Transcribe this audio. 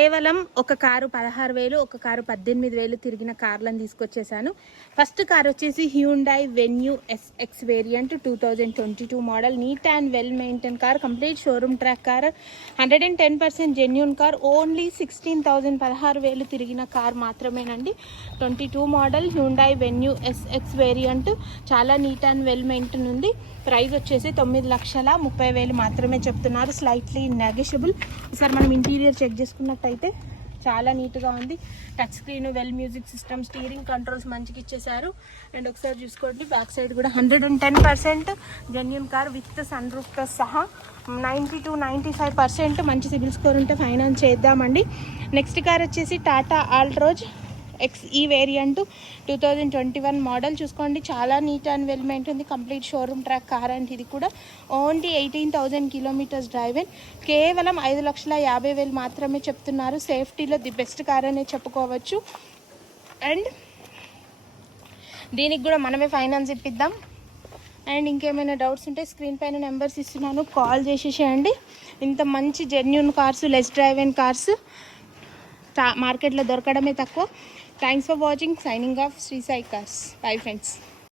కేవలం ఒక కారు పదహారు వేలు ఒక కారు పద్దెనిమిది వేలు తిరిగిన కార్లను తీసుకొచ్చేసాను ఫస్ట్ కార్ వచ్చేసి Hyundai Venue SX variant two thousand twenty two model neat and well maintain car complete showroom track car hundred and ten percent genuine car only sixteen thousand పదహారు వేలు తిరిగిన కార్ మాత్రమేనండి. Twenty two model Hyundai Venue SX variant చాలా neat and well maintain ఉంది. Price వచ్చేసి తొమ్మిది లక్షల ముప్పై వేలు మాత్రమే చెప్తున్నారు. స్లైట్లీ నెగోషియబుల్ సార్ మనం ఇంటీరియర్ చెక్ అయితే చాలా నీట్గా ఉంది. Touch screen well music system steering controls మంచిగా ఇచ్చేసారు అండ్ ఒకసారి చూసుకోండి బ్యాక్ సైడ్ కూడా hundred and ten percent genuine car with sun రూఫ్తో సహా ninety to ninety five percent మంచి సిబిల్ స్కోర్ ఉంటే ఫైనాన్స్ చేద్దామండి. నెక్స్ట్ కార్ వచ్చేసి Tata Altroz X E variant two thousand twenty one model చూసుకోండి. చాలా neat and well maintain complete showroom track car అంటే ఇది కూడా. Only eighteen thousand kilometres drive and కేవలం ఐదు లక్షల యాభై వేలు మాత్రమే చెప్తున్నారు. సేఫ్టీలో ది బెస్ట్ కార్ అనే చెప్పుకోవచ్చు. అండ్ దీనికి కూడా మనమే ఫైనాన్స్ ఇప్పిద్దాం. అండ్ ఇంకేమైనా డౌట్స్ ఉంటే స్క్రీన్ పైన నెంబర్స్ ఇస్తున్నాను. కాల్ చేసేసేయండి ఇంత మంచి genuine cars less drive and cars మార్కెట్లో దొరకడమే తక్కువ. Thanks for watching signing off Shri Sai cars bye friends